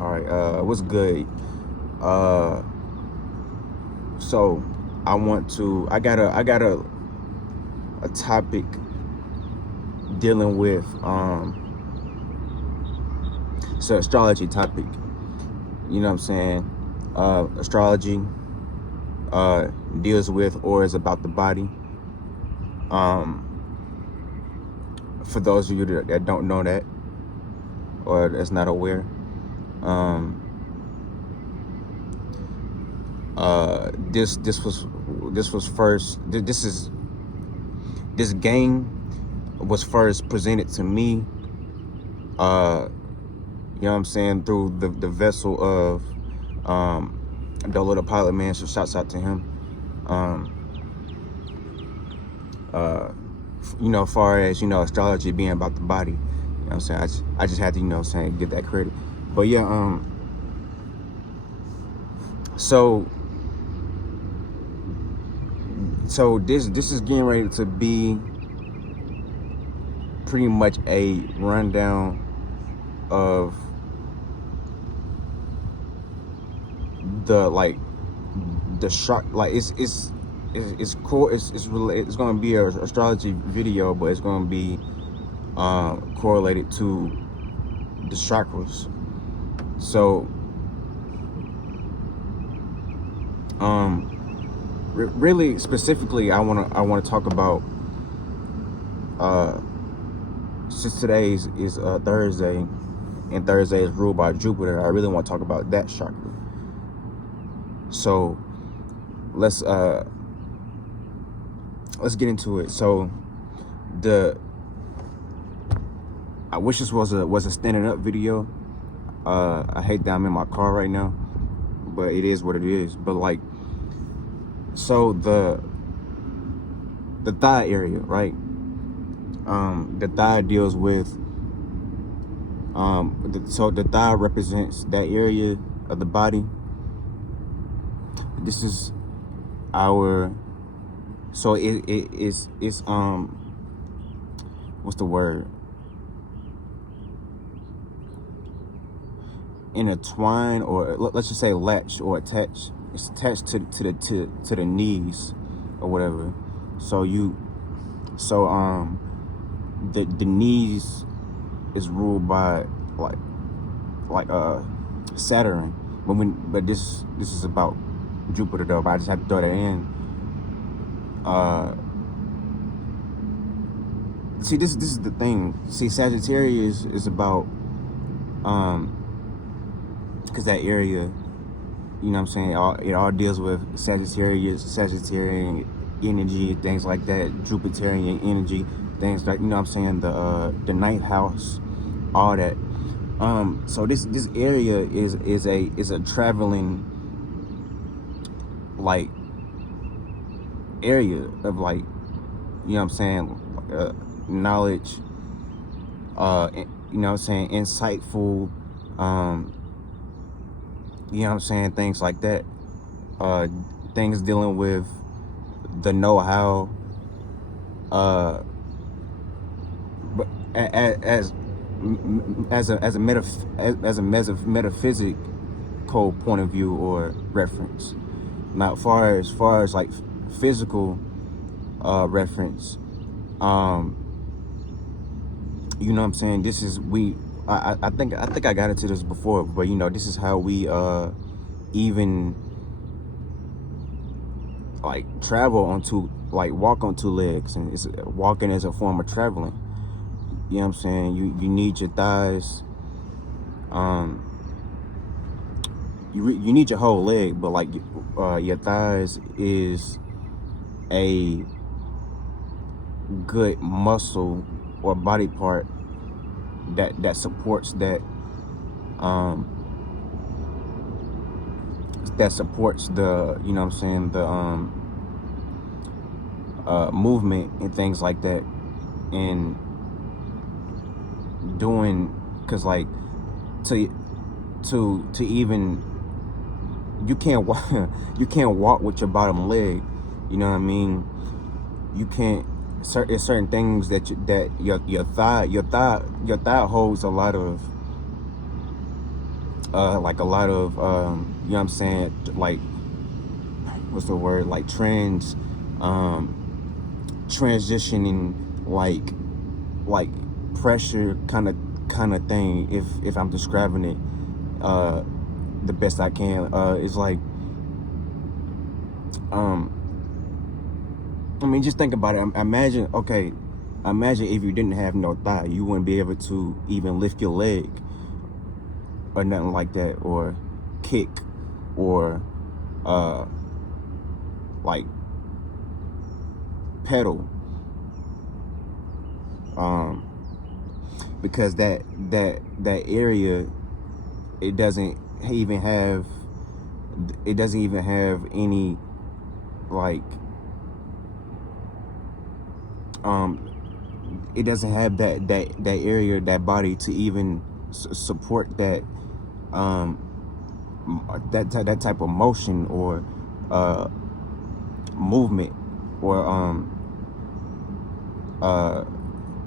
All right, what's good? Uh, so I got a topic dealing with it's an astrology topic. You know what I'm saying? Astrology deals with or is about the body. For those of you that don't know that or that's not aware, this game was first presented to me, you know what I'm saying, through the vessel of the little pilot man. So shouts out to him. Far as, astrology being about the body, you know what I'm saying, I just had to, give that credit. But yeah, so this is getting ready to be pretty much a rundown of the shock. Like it's cool. It's going to be an astrology video, but it's going to be correlated to the chakras. So really specifically, I want to talk about, since today is Thursday, and Thursday is ruled by Jupiter, I really want to talk about that chakra. So let's get into it. So I wish this was a standing up video. I hate that I'm in my car right now, but it is what it is. But like, so the thigh area, right? The thigh deals with so the thigh represents that area of the body. This is our, so it's what's the word? Intertwine, or let's just say latch or attach. It's attached to the knees or whatever. So the knees is ruled by like Saturn. But this is about Jupiter though. But I just have to throw that in. See, this is the thing. See, Sagittarius is about because that area, you know what I'm saying, it all deals with Sagittarian energy, things like that, Jupiterian energy, things like, you know what I'm saying, the ninth house, all that. So this area is a traveling like area of, like, you know what I'm saying, knowledge, you know what I'm saying, insightful, you know what I'm saying, things like that, things dealing with the know-how, but as a metaphysical point of view or reference. Now, far as like physical reference, you know what I'm saying, this is I think I got into this before, but this is how we even like travel walk on two legs, and it's walking as a form of traveling. You know what I'm saying? You need your thighs. You need your whole leg, but like your thighs is a good muscle or body part that supports that supports the, you know what I'm saying, the movement and things like that, and doing, because like to even, you can't walk with your bottom leg, you know what I mean? You can't, certain things that your thigh holds a lot of like a lot of you know what I'm saying, like what's the word, like trends, transitioning, like pressure kind of thing, if I'm describing it the best I can. It's like I mean, just think about it. Imagine, okay, imagine if you didn't have no thigh, you wouldn't be able to even lift your leg or nothing like that, or kick, or like pedal, because that area, it doesn't even have any, like it doesn't have that area, that body, to even support that that type of motion, or movement, or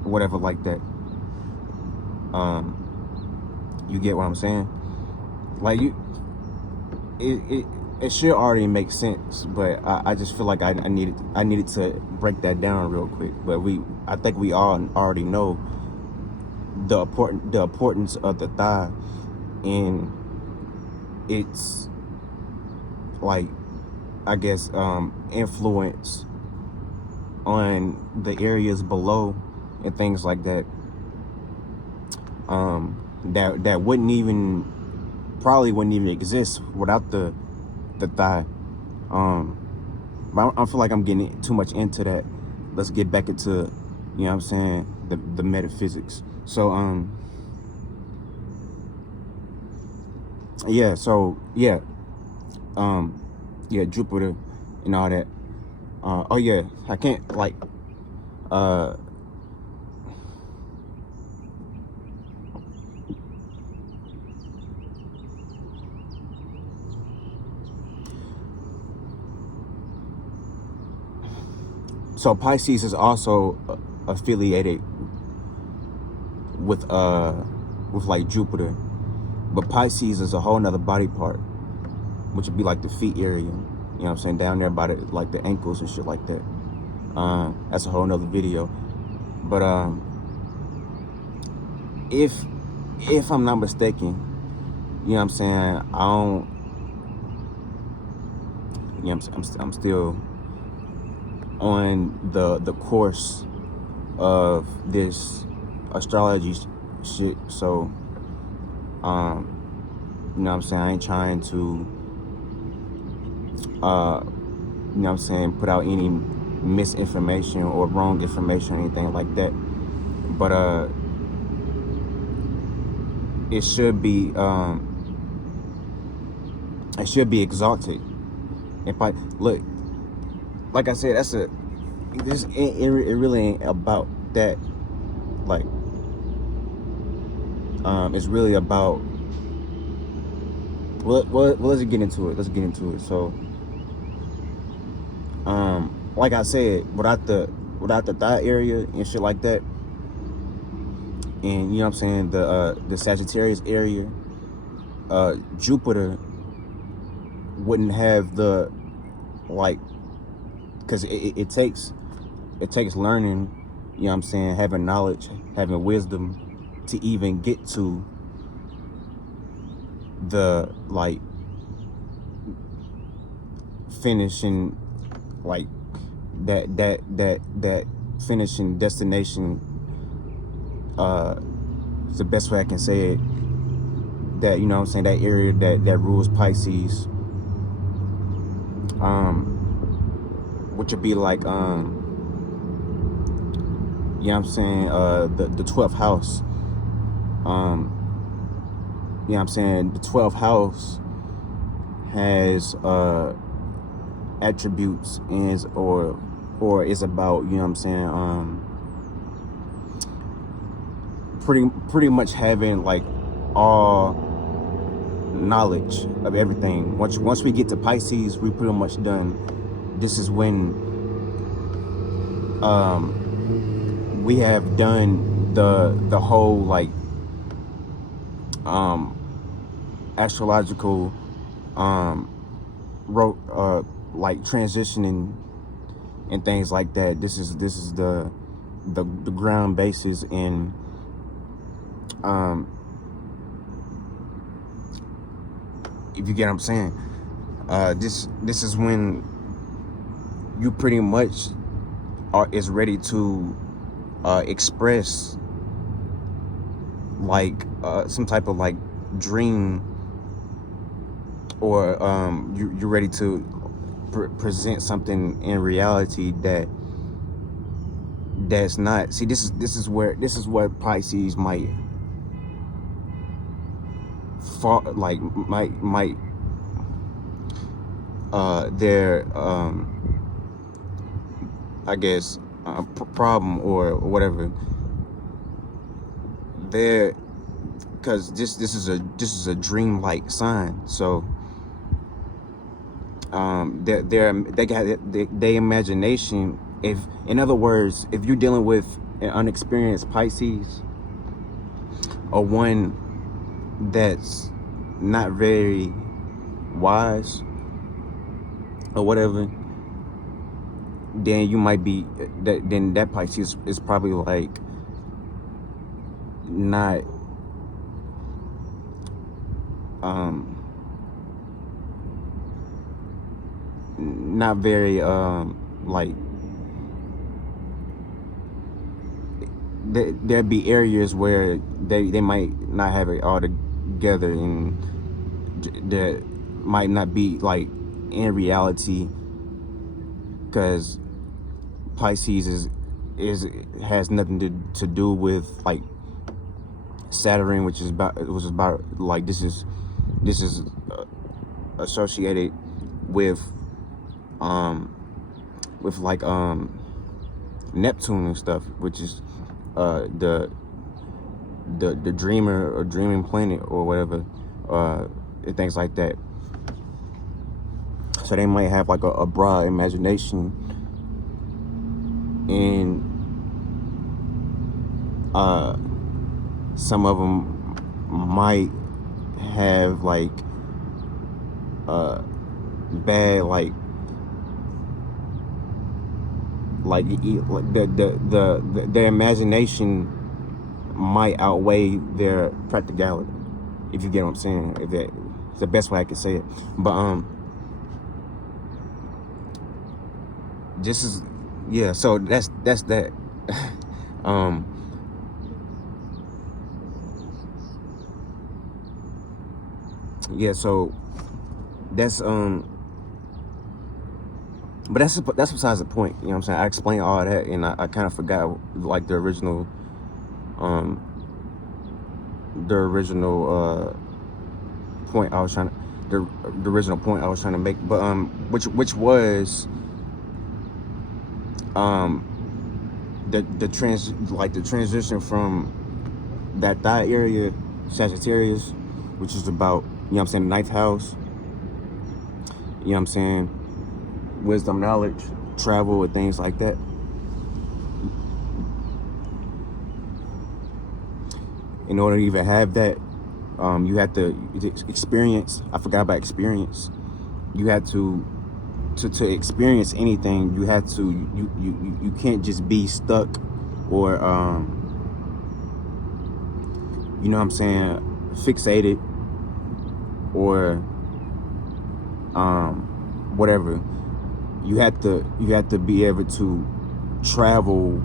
whatever like that. You get what I'm saying? Like, it should already make sense, but I just feel like I needed to break that down real quick. But I think we all already know the importance of the thigh, and it's like, I guess, influence on the areas below and things like that, that probably wouldn't even exist without the thigh. But I feel like I'm getting too much into that. Let's get back into, you know what I'm saying, the metaphysics. So yeah, Jupiter and all that. Oh yeah, I can't, like, so Pisces is also affiliated with like Jupiter, but Pisces is a whole nother body part, which would be like the feet area. You know what I'm saying, down there by like the ankles and shit like that. That's a whole nother video. But if I'm not mistaken, you know what I'm saying, I don't, you know, I'm still on the course of this astrology shit. So you know what I'm saying, I ain't trying to you know what I'm saying, put out any misinformation or wrong information or anything like that. But it should be exalted. If I look, like I said, it really ain't about that. Like, it's really about, well, let's get into it. So like I said, without the thigh area and shit like that, and you know what I'm saying, the Sagittarius area, Jupiter wouldn't have the, like, because it takes learning, you know what I'm saying, having knowledge, having wisdom, to even get to the, like, finishing, like, that finishing destination. It's the best way I can say it, that, you know what I'm saying, that area that rules Pisces, which would be like, you know what I'm saying, the 12th house. You know what I'm saying, the 12th house has attributes, and or is about, you know what I'm saying, pretty much having, like, all knowledge of everything. Once we get to Pisces, we pretty much done. This is when we have done the whole, like, astrological wrote like transitioning and things like that. This is the ground basis in if you get what I'm saying. This is when you pretty much is ready to express like some type of like dream, or you're ready to present something in reality that's not. See, this is where Pisces might fall, like might their I guess problem or whatever there, because this is a dream-like sign. So they got their imagination. If, in other words, if you're dealing with an unexperienced Pisces, or one that's not very wise or whatever, then you might be then that Pisces is probably like not not very like there'd be areas where they might not have it all together, and that might not be like in reality, because Pisces is has nothing to do with like Saturn, which is about like this is associated with like Neptune and stuff, which is the dreamer or dreaming planet or whatever, and things like that. So they might have like a broad imagination, and some of them might have like bad like their imagination might outweigh their practicality, if you get what I'm saying. If that is the best way I can say it. But this is, yeah, so that's that. Yeah, so that's but that's besides the point. You know what I'm saying? I explained all that, and I kind of forgot like the original point I was trying to the original point I was trying to make, but which was the transition from that thigh area, Sagittarius, which is about, you know what I'm saying, the ninth house, you know what I'm saying, wisdom, knowledge, travel, and things like that. In order to even have that, you have to experience. I forgot about experience. You have to experience anything. You have to you can't just be stuck, or you know what I'm saying, fixated, or whatever. You have to be able to travel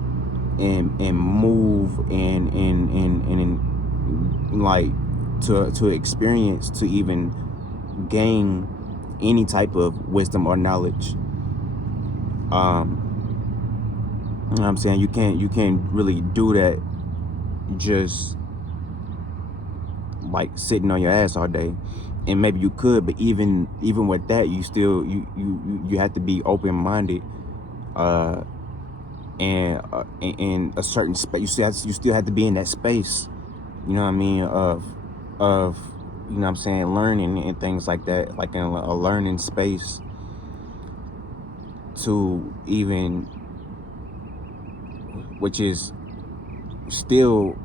and move and like to experience, to even gain any type of wisdom or knowledge. You know what I'm saying? You can't really do that just like sitting on your ass all day. And maybe you could, but even with that, you still you have to be open-minded, and in a certain space. You still have to be in that space, you know what I mean, of you know what I'm saying, learning and things like that, like in a learning space, to even, which is still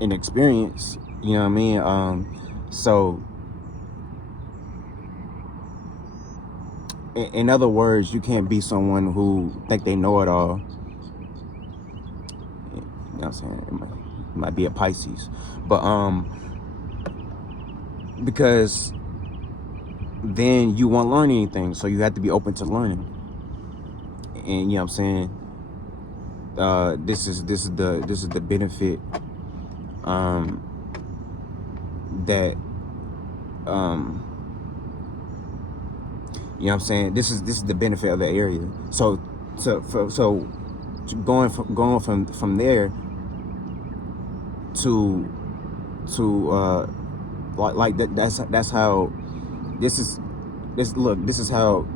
an experience, You know what I mean? So in other words, you can't be someone who think they know it all. You know what I'm saying? It might be a Pisces, but because then you won't learn anything. So you have to be open to learning. And you know what I'm saying? This is the benefit that you know what I'm saying? This is the benefit of the area. So going from there to like that's how this is how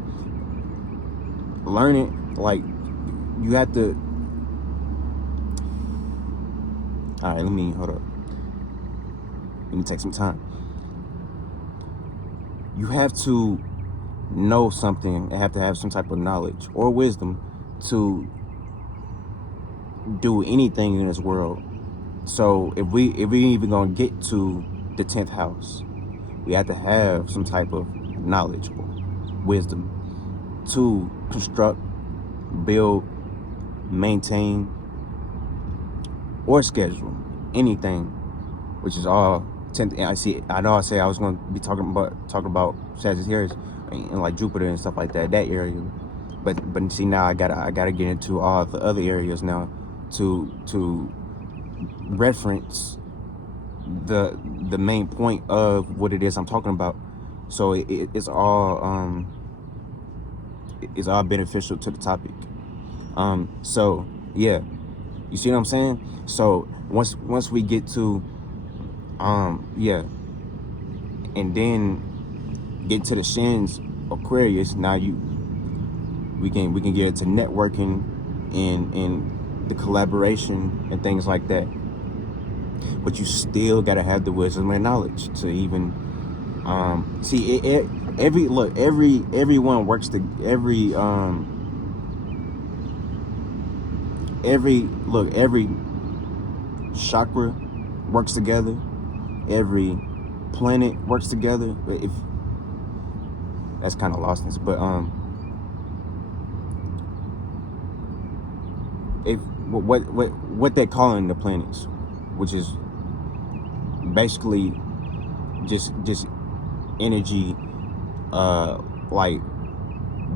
learning, like, you have to. All right, hold up. Let me take some time. You have to know something and have to have some type of knowledge or wisdom to do anything in this world. So if we even gonna get to the 10th house, we have to have some type of knowledge or wisdom to construct, build, maintain, or schedule anything, which is all 10th. I know I say I was going to be talking about Sagittarius and like Jupiter and stuff like that area, but see, now I gotta get into all the other areas now to reference the main point of what it is I'm talking about. So it's all beneficial to the topic. So yeah, you see what I'm saying? So once we get to yeah, and then get to the Shins Aquarius, now we can get into networking and the collaboration and things like that. But you still gotta have the wisdom and knowledge to even see it. Everyone works to every chakra works together. Every planet works together. If that's kind of lostness, but if what they're calling the planets, which is basically just energy, like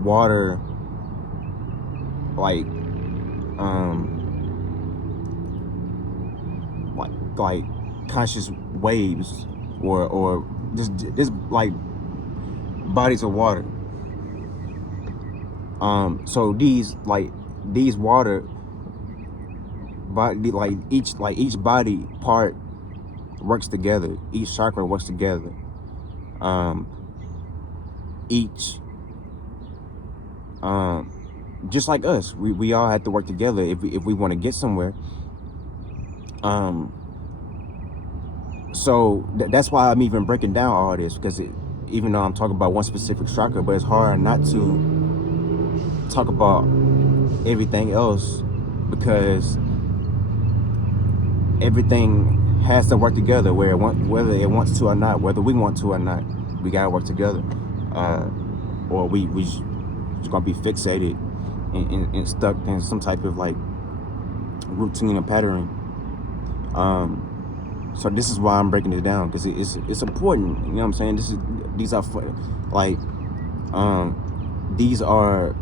water, like like conscious waves, or just like bodies of water. So these water body, like each body part works together. Each chakra works together. Each just like us, we all have to work together if we want to get somewhere. So that's why I'm even breaking down all this, because even though I'm talking about one specific chakra, but it's hard not to talk about everything else, because everything has to work together, whether it wants to or not, whether we want to or not. We gotta work together, or we just gonna be fixated and stuck in some type of like routine and pattern. So this is why I'm breaking it down, because it's important. You know what I'm saying? These are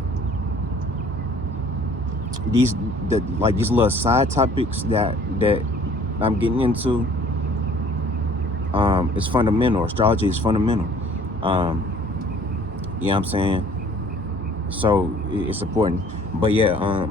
like these little side topics that I'm getting into. It's fundamental. Astrology is fundamental. You know what I'm saying? So it's important. But yeah,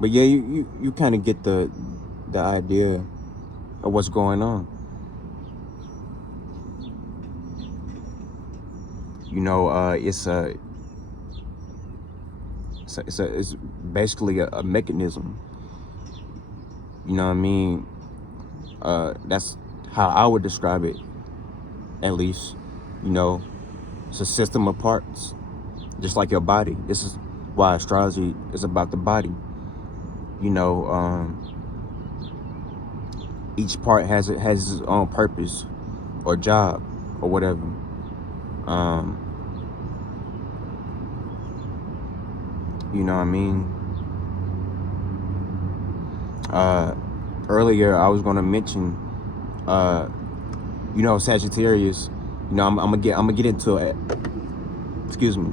but yeah, you kind of get the idea of what's going on. You know, it's it's basically a mechanism. You know what I mean? That's how I would describe it, at least. You know, it's a system of parts, just like your body. This is why astrology is about the body. You know, each part has its own purpose or job or whatever. You know what I mean? Earlier I was gonna mention, you know, Sagittarius. You know, I'm gonna get into it. Excuse me.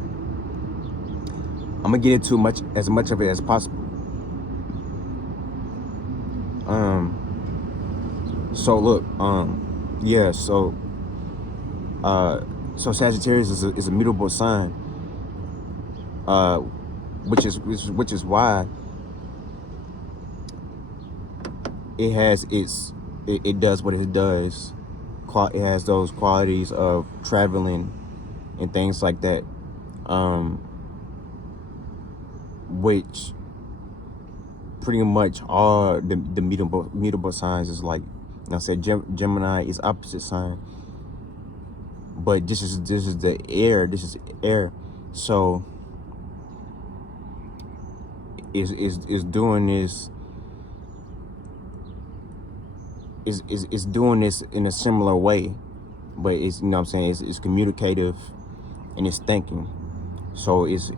I'm gonna get into as much of it as possible. So look, yeah. So Sagittarius is a mutable sign. Which is why it has it does what it does. It has those qualities of traveling and things like that, which pretty much all the mutable signs is like. I said Gemini is opposite sign, but this is the air. This is air, so is doing this. Is doing this in a similar way, but it's, you know what I'm saying, it's communicative and it's thinking. So it's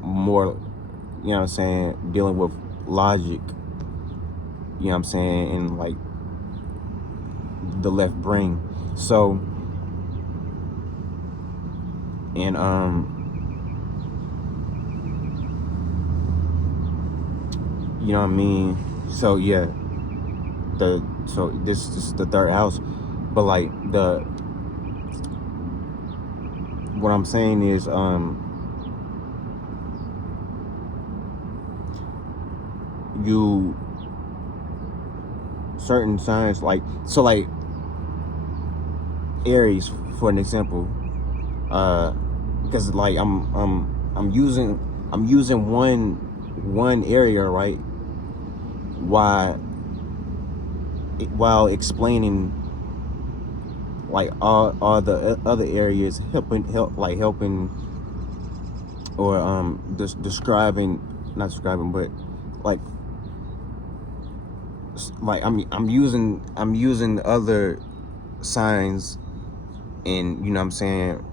more, you know what I'm saying, dealing with logic, you know what I'm saying, and like the left brain. So, and you know what I mean? So yeah, so this is the third house, but like what I'm saying is you certain signs, like, so like Aries for an example, because like I'm using one area, right, while explaining like all the other areas, helping or not describing, but like I'm using other signs and, you know what I'm saying,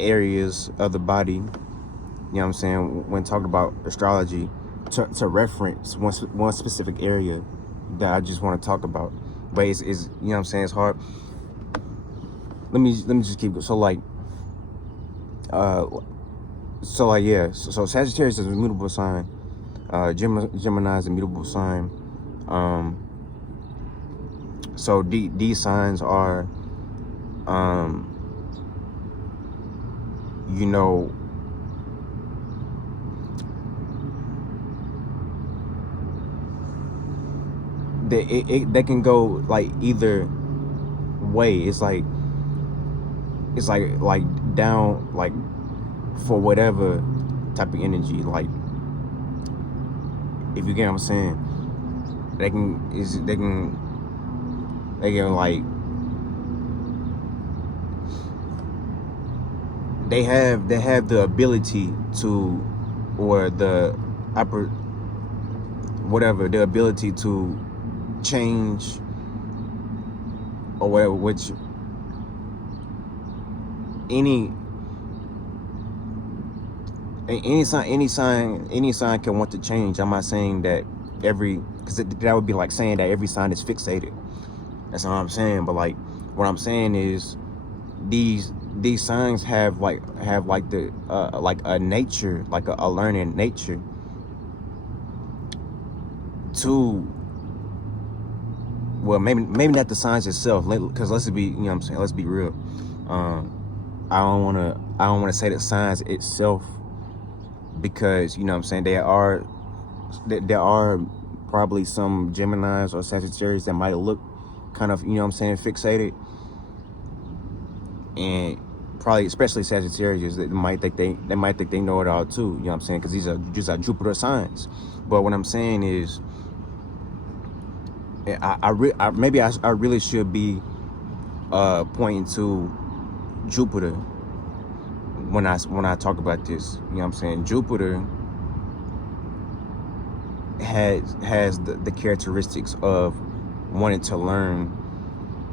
areas of the body, you know what I'm saying, when talking about astrology, to reference one specific area that I just want to talk about. But it's, you know what I'm saying, it's hard. Let me just keep going. So like yeah, so Sagittarius is a mutable sign. Gemini is a mutable sign. So these signs are, you know, they can go like either way. It's like down, like for whatever type of energy. Like, if you get what I'm saying, they can like, they have the ability to, or the the ability to change or whatever, which any sign can want to change. I'm not saying that because that would be like saying that every sign is fixated. That's not what I'm saying. But like, what I'm saying is these signs have the like a nature, like a learning nature to, well, maybe not the signs itself, because let's be, you know what I'm saying, let's be real. I don't want to say that signs itself, because, you know what I'm saying, there are probably some Geminis or Sagittarius that might look kind of, you know what I'm saying, fixated, and probably, especially Sagittarius, they might think they know it all too. You know what I'm saying? Because these are Jupiter signs. But what I'm saying is, I really should be pointing to Jupiter when I talk about this. You know what I'm saying? Jupiter has the characteristics of wanting to learn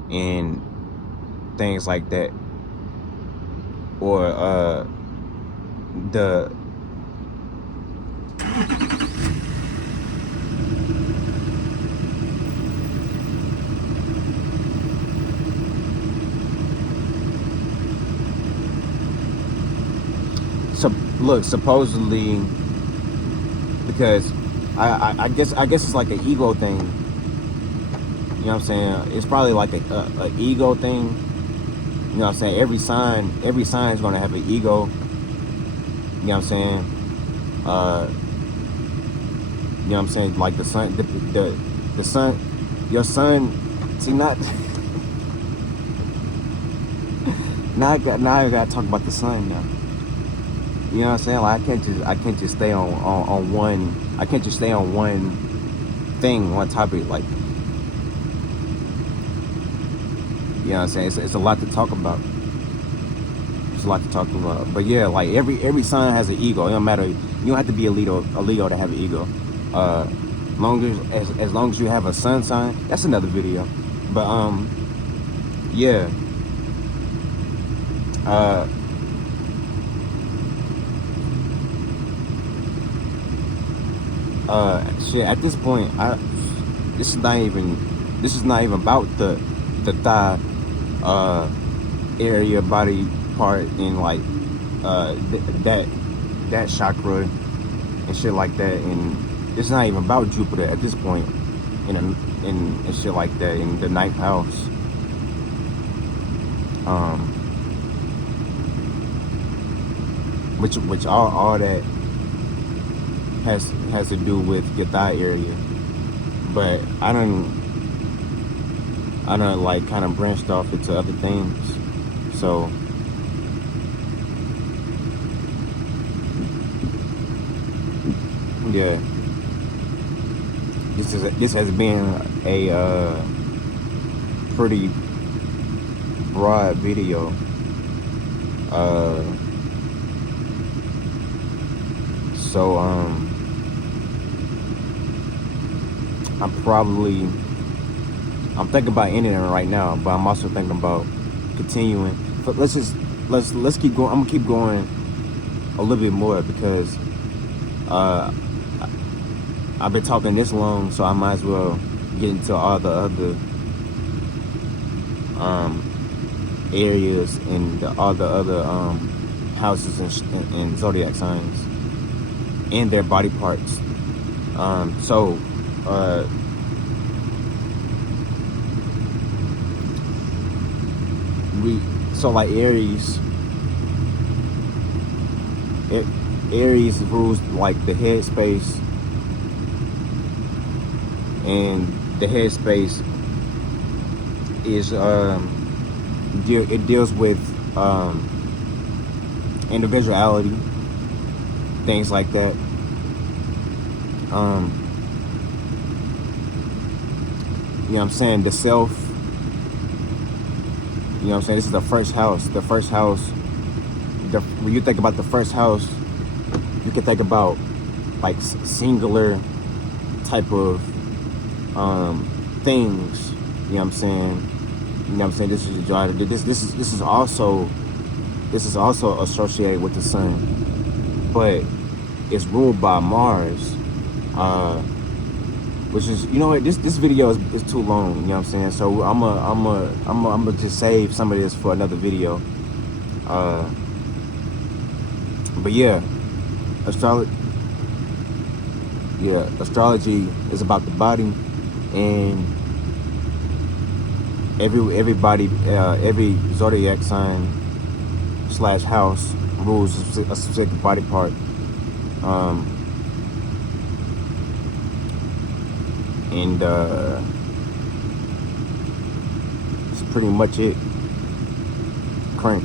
and things like that, or the so look, supposedly, because I guess it's like an ego thing. You know what I'm saying? It's probably like a ego thing. You know what I'm saying? Every sign is gonna have an ego. You know what I'm saying? You know what I'm saying? Like the sun, the sun, your sun. See, not now. I gotta talk about the sun now. You know what I'm saying? Like I can't just stay on one. I can't just stay on one thing, one topic. Like, you know what I'm saying? It's a lot to talk about. There's a lot to talk about. But yeah, like every sign has an ego. It don't matter. You don't have to be a Leo to have an ego. As long as you have a sun sign, that's another video. But yeah. Shit. At this point, this is not even about the thigh area, body part, and like that chakra and shit like that. And it's not even about Jupiter at this point, and shit like that in the ninth house. Which all that has to do with your thigh area. But I don't like kind of branched off into other things. So yeah, this has been a pretty broad video. So I'm thinking about ending it right now, but I'm also thinking about continuing. But let's keep going. I'm gonna keep going a little bit more because I've been talking this long, so I might as well get into all the other areas and all the other houses and zodiac signs and their body parts. So like Aries rules like the head space, and the head space is it deals with individuality, things like that. You know what I'm saying? The self. You know what I'm saying? This is the first house. The first house. When you think about the first house, you can think about like singular type of things. You know what I'm saying? You know what I'm saying? This is also associated with the sun, but it's ruled by Mars. Which is, you know what, this video is too long, you know what I'm saying? So I'm gonna just save some of this for another video. But yeah, astrology is about the body, and every zodiac sign / house rules a specific body part. And that's pretty much it. Crank.